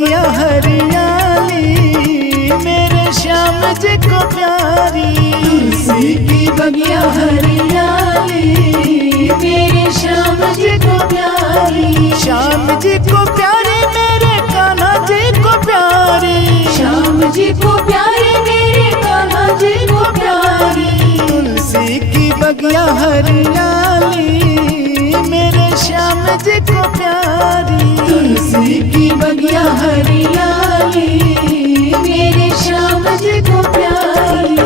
बगिया हरियाली मेरे श्याम जी को प्यारी। तुलसी की बगिया हरियाली मेरे श्याम जी को प्यारी। श्याम जी को प्यारी मेरे कान्हा जी को प्यारी। श्याम जी को प्यारी मेरे कान्हा जी को प्यारी। तुलसी की बगिया हरियाली मेरे श्याम जी को प्यारी। तुलसी की बगिया हरियाली मेरे श्याम जी को प्यारी।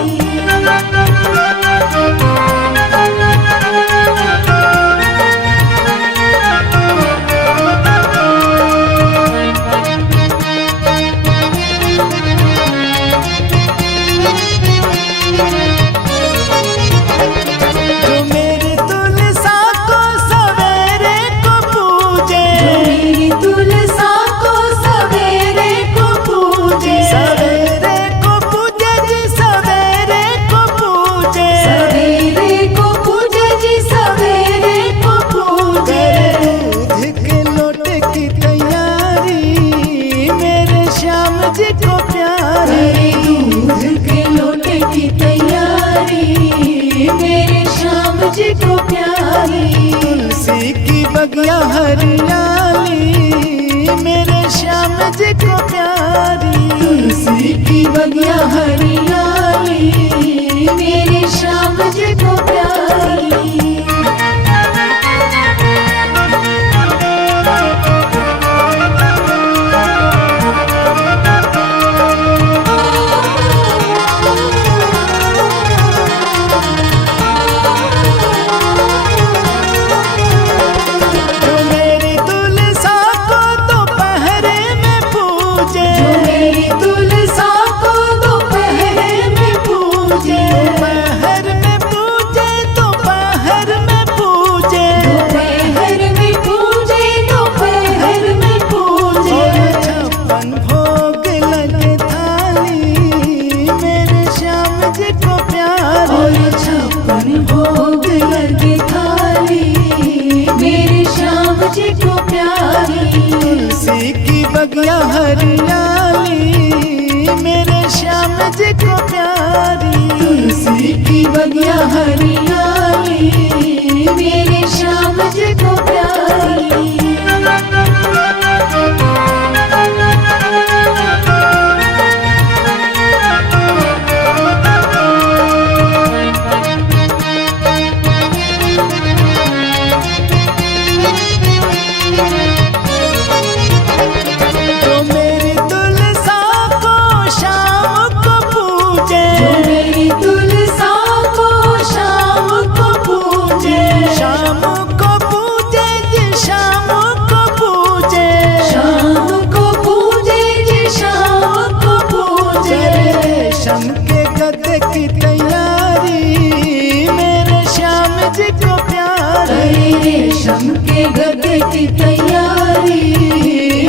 जी को प्यारी। दूध के लोटे की तैयारी मेरे श्याम जी को प्यारी। तुलसी की बगिया हरियाली मेरे श्याम जी को प्यारी। तुलसी की बगिया हरियाली मेरे श्याम जी को प्यारी। भोग लगे थाली मेरे श्याम जी को प्यारी। तुलसी की बगिया हरियाली मेरे श्याम जी को प्यारी। तुलसी की बगिया हरियाली मेरे श्याम जी को प्यारी। की तैयारी मेरे श्याम जी को प्यारी। रेशम के गदे की तैयारी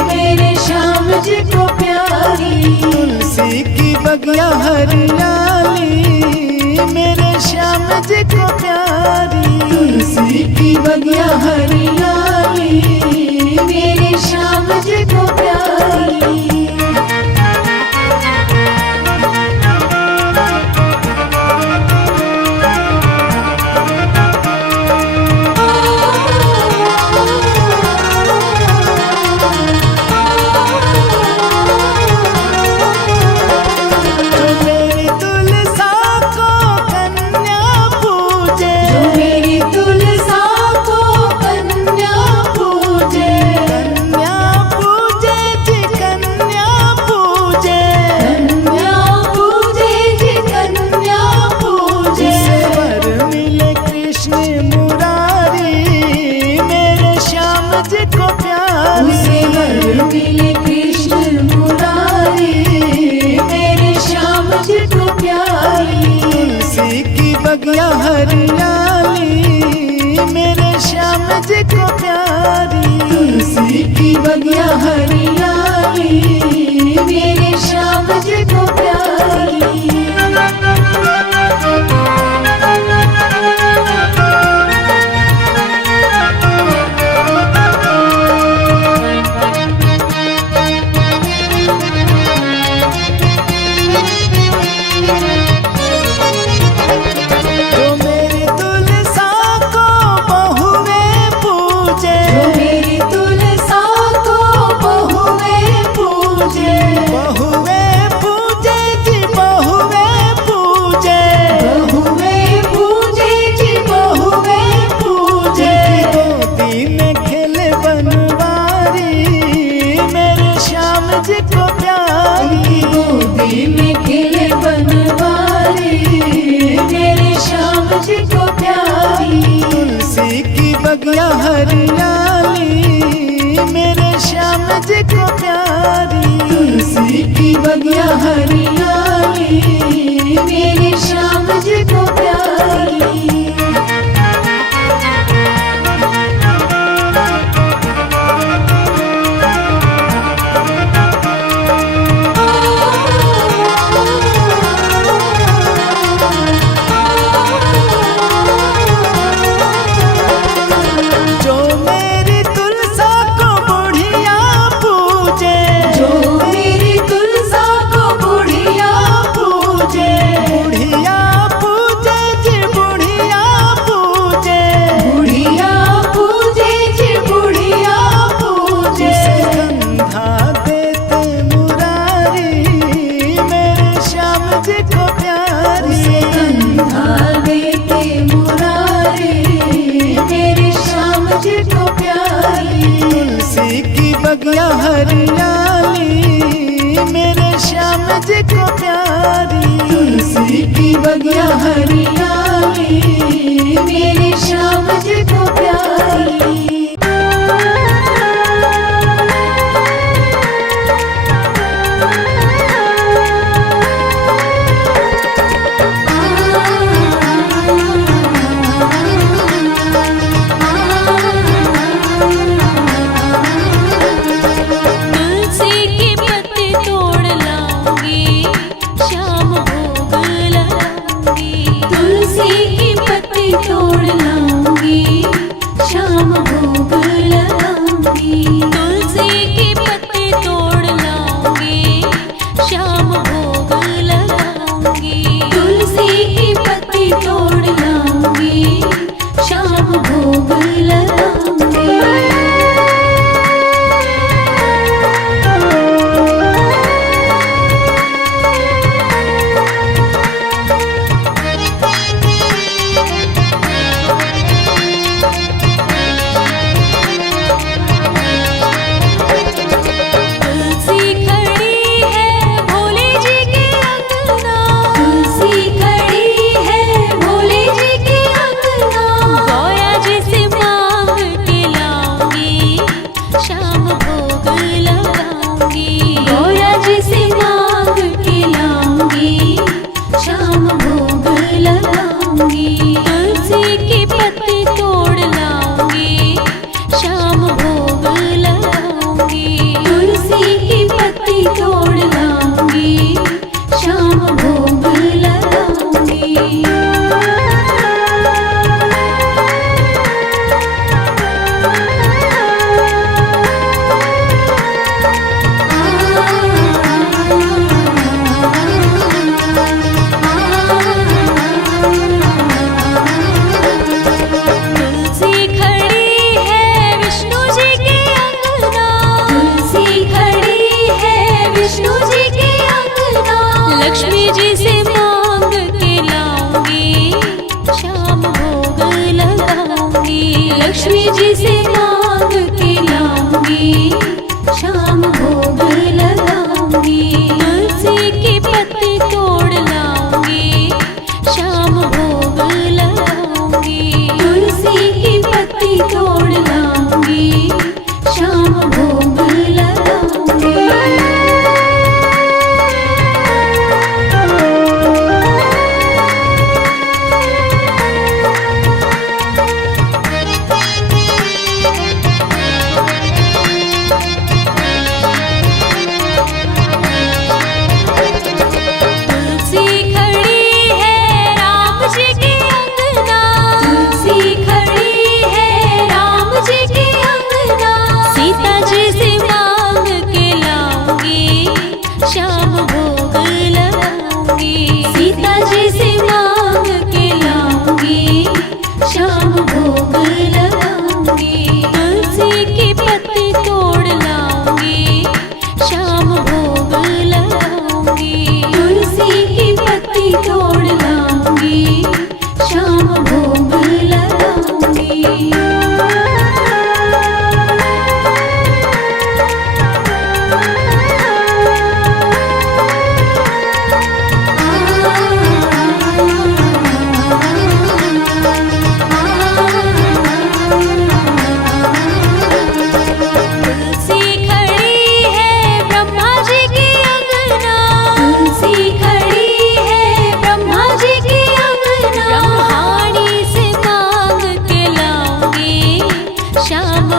मेरे श्याम जी को प्यारी। तुलसी की बगिया हरियाली मेरे श्याम जी को प्यारी। तुलसी की बगिया हरियाली मेरे श्याम जी को प्यारी। मिले कृष्ण मुरारी मेरे श्याम जी को प्यारी। तुलसी की बगिया हरियाली मेरे श्याम जी को प्यारी। तुलसी की बगिया हरियाली मेरे श्याम जी को प्यारी। हरियाली मेरे श्याम जी को प्यारी। तुलसी की बगिया हरियाली मेरे श्याम जी को प्यारी। तुलसी की बगिया हरियाली मेरे श्याम जी को प्यारी। तुलसी की बगिया हरियाली मेरे श्याम जी को प्यारी। तोड़ लाऊंगी शाम भोग लगाऊंगी। तुलसी की पत्ती तोड़ लाऊंगी शाम भोग लगाऊंगी। तुलसी की पत्ती तोड़ लाऊंगी शाम भोग लगाऊंगी। तुलसी की पत्ती तोड़ लाऊंगी शाम भोग लगाऊंगी। तुलसी की पत्ती तोड़ लाऊंगी शाम भोग लगाऊंगी। लक्ष्मी जी से मांग के लाऊंगी शाम भोग लगाऊंगी। लक्ष्मी जी से मांग के लाऊंगी शाम भोग लगाऊंगी। तुलसी की पत्ती तोड़ लाऊंगी शाम भोग लगाऊंगी। तुलसी की पत्ती तोड़ लाऊंगी शाम भोग लगाऊंगी।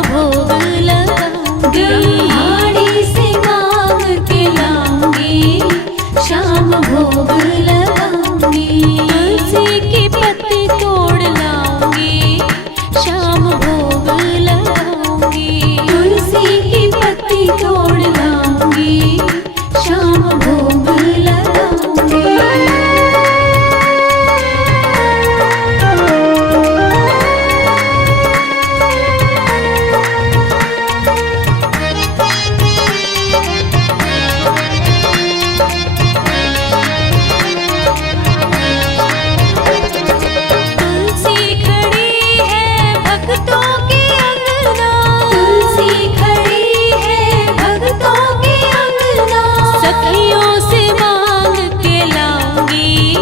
भोग लगाऊंगी। ब्रह्माणी से मांग के लाऊंगी, शाम भोग लगाऊंगी। तुलसी की पत्ती तोड़ लाऊंगी, शाम भोग लगाऊंगी। तुलसी की पत्ती तोड़ लाऊंगी, शाम भोग लगाऊंगी। तुलसी खड़ी है भक्तों के अंगना, तुलसी खड़ी है भक्तों के अंगना। सखियों से मांग के लाऊंगी,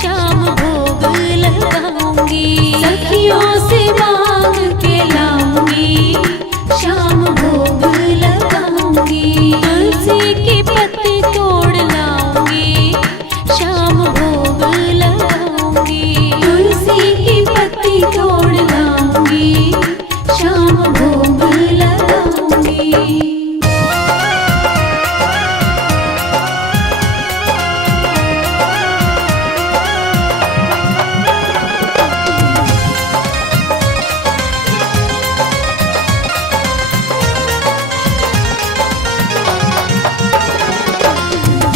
शाम भोग लगाऊंगी। सखियों से मांग के लाऊंगी, शाम भोग लगाऊंगी। तुलसी की पत्ती तोड़ लाऊंगी, शाम भोग लगाऊंगी। तुलसी की पत्ती तोड़ लाऊंगी, शाम भोग लगाऊंगी।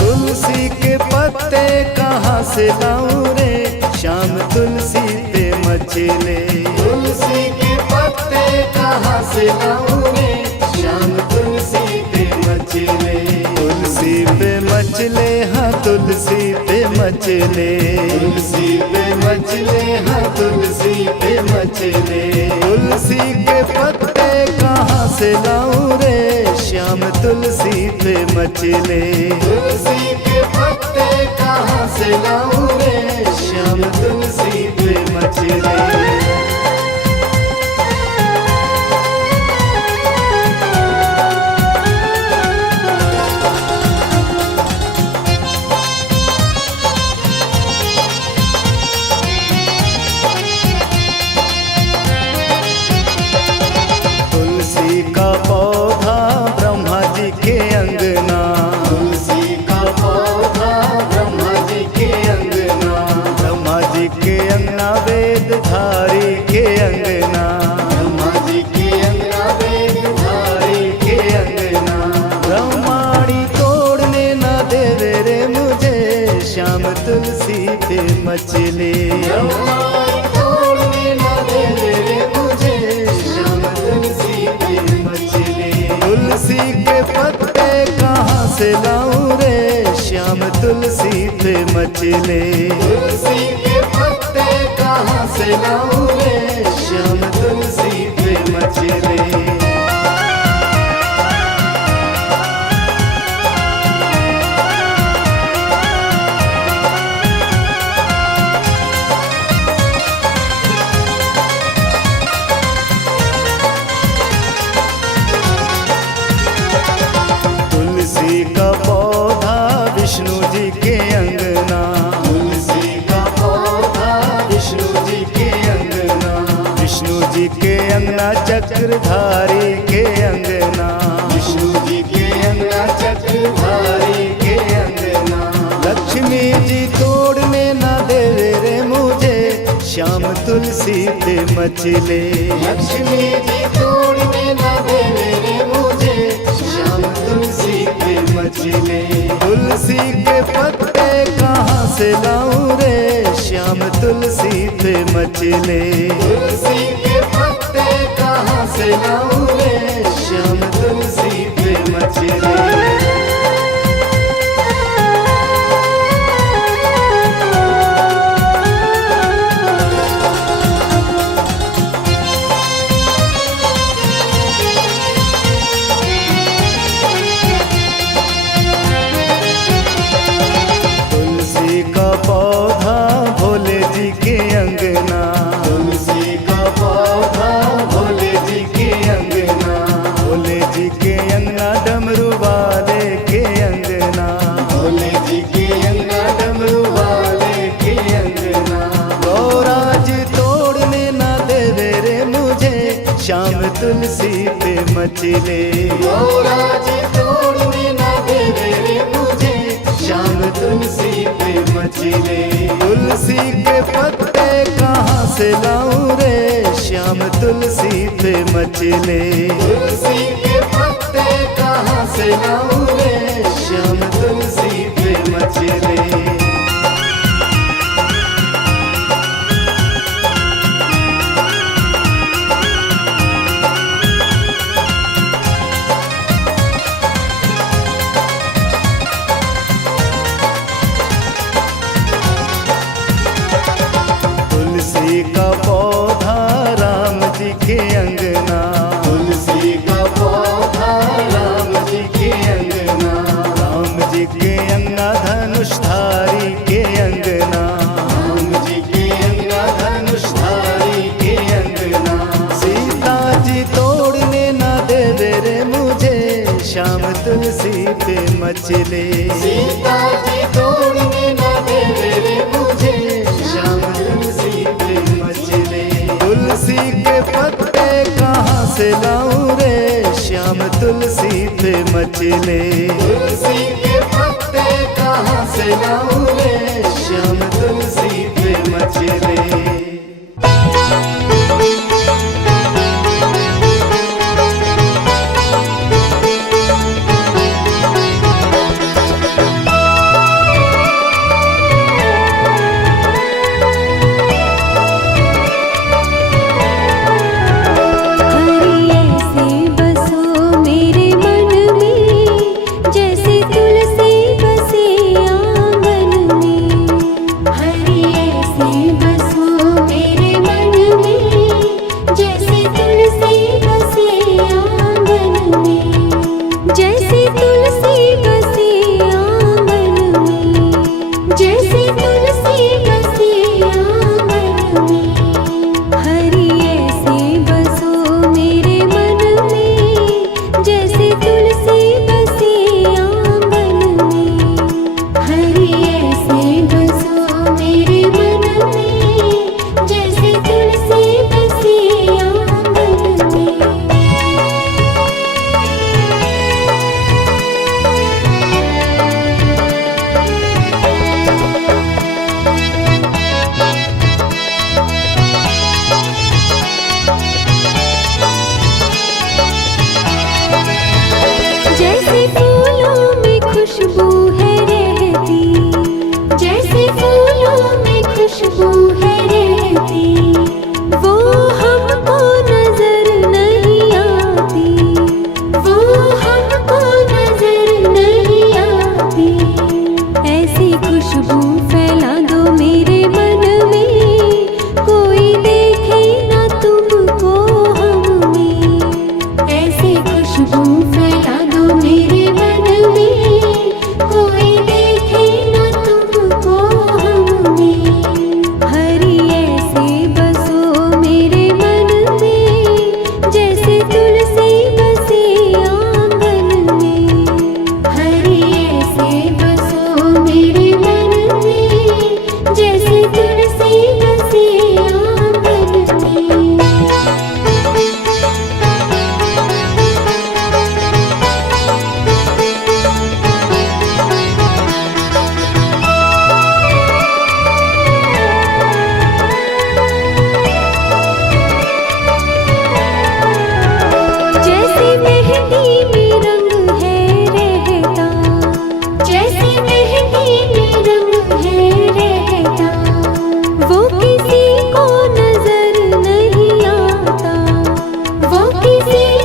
तुलसी के पत्ते कहाँ से लाऊं रे, शाम तुलसी पे मचले। तुलसी के पत्ते कहाँ से लाऊं रे, शाम तुलसी पे मचले। तुलसी पे मचले, हाँ तुलसी पे मचले। तुलसी पे मचले, हाँ तुलसी पे मचले। तुलसी के पत्ते कहाँ से लाऊं रे, श्याम तुलसी पे मचले। तुलसी के पत्ते कहाँ से लाऊं रे, श्याम तुलसी पे मचले। तुलसी का पौधा ब्रह्मा जी के अंगना। तुलसी का पौधा ब्रह्मा जी के अंगना। ब्रह्मा जी के अंगना वेद धारी के अंगना। ब्रह्मा जी के अंगना वेद धारी के अंगना। ब्रह्माणी तोड़ने न देवे रे मुझे, श्याम तुलसी पे मचले। ब्रह्माणी तोड़ने न देवे रे मुझे, श्याम तुलसी पे मचले। तुलसी के पत्ते कहाँ से लाऊं रे, श्याम तुलसी पे मचले। तुलसी के पत्ते कहाँ से लाऊं रे, श्याम तुलसी पे मचले। तुलसी का पौधा विष्णु जी के अंगना। तुलसी का पौधा विष्णु जी के अंगना। विष्णु जी के अंगना चक्रधारी के अंगना। विष्णु जी के अंगना चक्रधारी के अंगना। लक्ष्मी जी तोड़ने न देवे रे मुझे, श्याम तुलसी पे मचले। लक्ष्मी जी तोड़ने न देवे रे मुझे, श्याम तुलसी पे मचले। तुलसी के पत्ते कहाँ से लाऊं रे, श्याम तुलसी पे मचले। तुलसी के पत्ते कहाँ से लाऊं रे, श्याम तुलसी पे मचले। तुलसी का पौधा भोले जी के अंगना। तुलसी का पौधा भोले जी के अंगना। श्याम तुलसी पे मचले। राज तोड़ने न देवे रे मुझे, श्याम तुलसी पे मचले। तुलसी के पत्ते कहाँ से लाऊं रे, श्याम तुलसी पे मचले। तुलसी के पत्ते कहाँ से लाऊं रे, श्याम तुलसी पे मचले। तुलसी का पौधा राम जी के अंगना, तुलसी का पौधा राम जी के अंगना, राम जी के अंगना धनुषधारी के अंगना, राम जी के अंगना धनुषधारी के अंगना। सीता जी तोड़ने न देवे रे मुझे, श्याम तुलसी पे मचले। सीता जी तोड़ने न देवे रे मुझे, श्याम तुलसी पे मचले। तुलसी के पत्ते कहाँ से लाऊं रे, श्याम तुलसी पे मचले। तुलसी के पत्ते कहाँ से लाऊं रे, श्याम तुलसी पे मचले। किसी